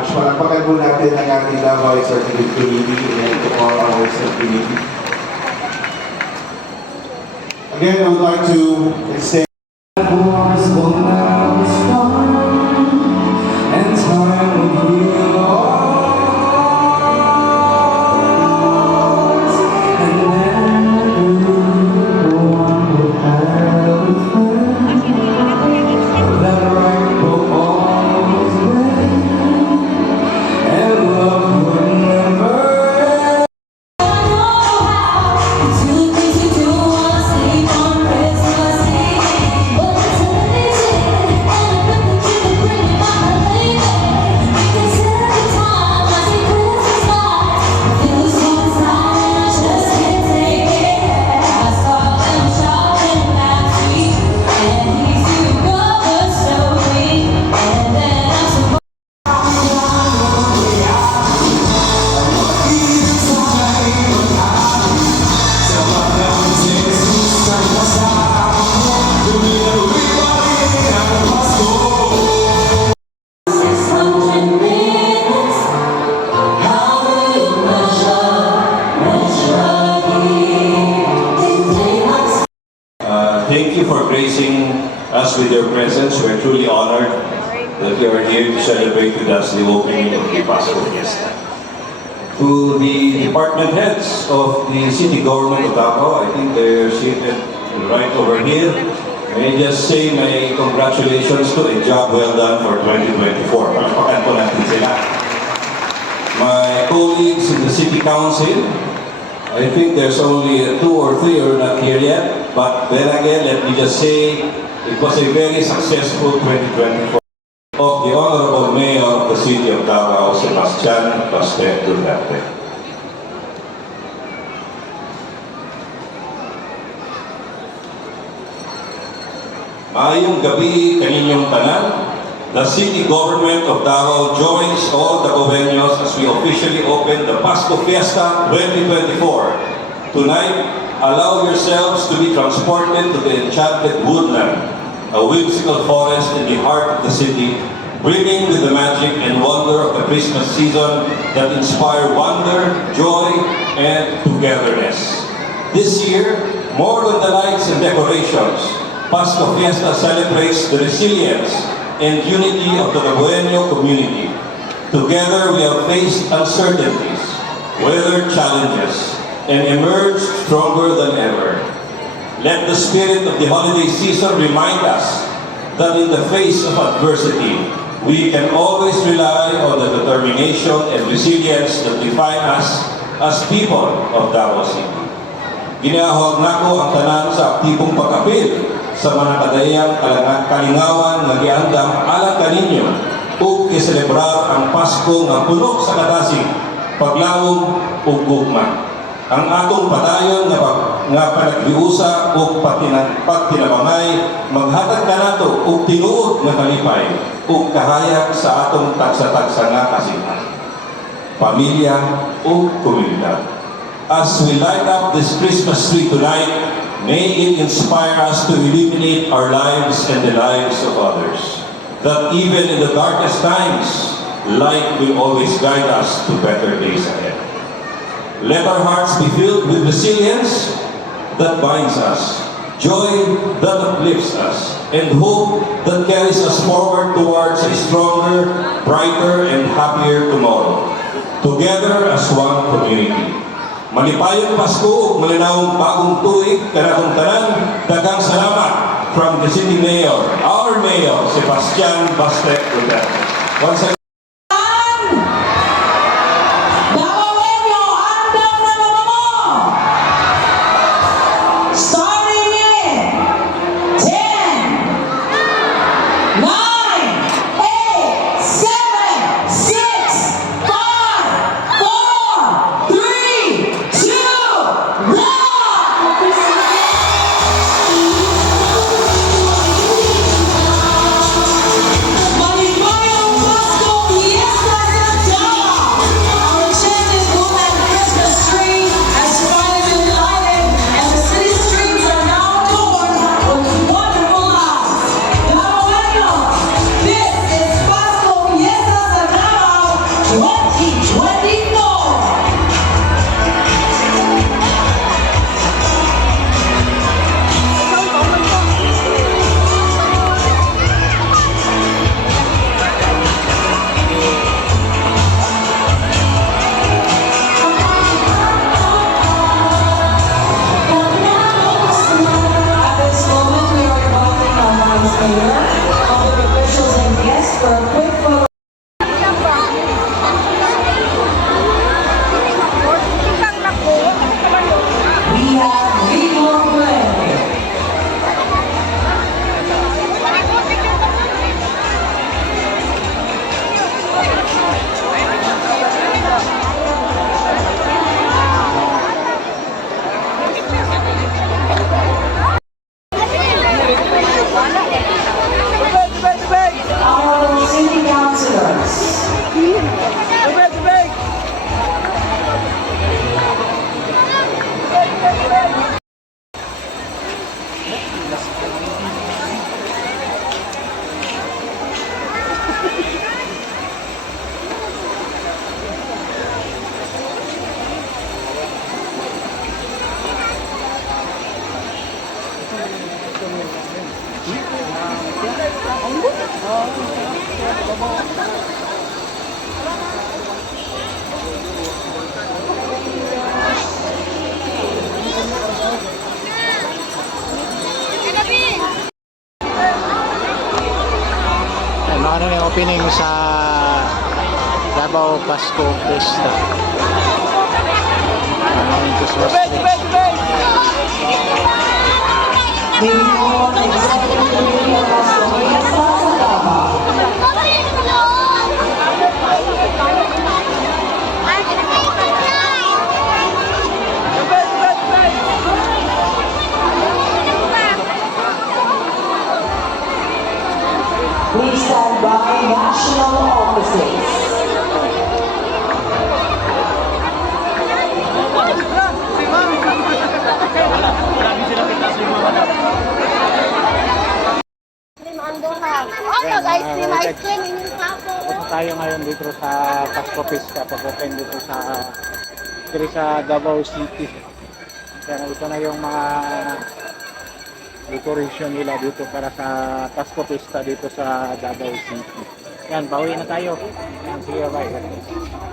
much. Palakpakan po natin ang ating Davao Executive Committee and to all our subcommittee. Again, I would like to extend and time will heal all, and never one will have a friend. That right will always win, and love will never end. Thank you for gracing us with your presence. We're truly honored that you are here to celebrate with us the opening of the Pasko Fiesta. To the department heads of the city government of Davao, I think they're seated right over here. May I just say my congratulations to a job well done for 2024. Palakpakan po natin sila. My colleagues in the city council, I think there's only 2 or 3 who are not here yet. But then again, let me just say, it was a very successful 2024 of the Honorable Mayor of the City of Davao, Sebastian Bastet Duterte. Maayong gabi kaninyong tanan. The City Government of Davao joins all Davaoenos as we officially open the Pasko Fiesta 2024. Tonight, allow yourselves to be transported to the enchanted woodland, a whimsical forest in the heart of the city, brimming with the magic and wonder of the Christmas season that inspire wonder, joy, and togetherness. This year, more than the lights and decorations, Pasko Fiesta celebrates the resilience and unity of the Davaoeno community. Together, we have faced uncertainties, weathered challenges, and emerged stronger than ever. Let the spirit of the holiday season remind us that in the face of adversity, we can always rely on the determination and resilience that define us as people of Davao City. Ginahawag nako ang tanan sa aktibong pag-apil sa mga kadayang kalingawan nga giandam alang kaninyo ug iselebrar ang Pasko nga puno sa katasig, paglawom ug gugma. Ang atong padayon nga panaghiusa ug pagtinabangay maghatag kanato ug tinuod nga kalipay ug kahayag sa atong tagsa-tagsa nga kasinhan, pamilya ug komunidad. As we light up this Christmas tree tonight, may it inspire us to illuminate our lives and the lives of others. That even in the darkest times, light will always guide us to better days ahead. Let our hearts be filled with resilience that binds us, joy that uplifts us, and hope that carries us forward towards a stronger, brighter, and happier tomorrow. Together as one community. Malipayong Pasko ug malinawong bagong tuig kanatong tanan. Daghang salamat from the City Mayor, our Mayor, Sebastian Bastet Duterte. Once again, Maligayang Pasko! Ano yung opening mo sa Davao Pasko Fiesta? Ano yung Christmas tree? Please stand by national offices. Oh, guys, cream ice cream, ining kapo. Tapos tayo ngayon dito sa Pasko Fiesta. Pag-open dito sa Davao City. Kaya ito na yung mga decoration nila dito para sa Pasko Fiesta dito sa Davao City. Yan, bawi na tayo. Yan, sige, bye.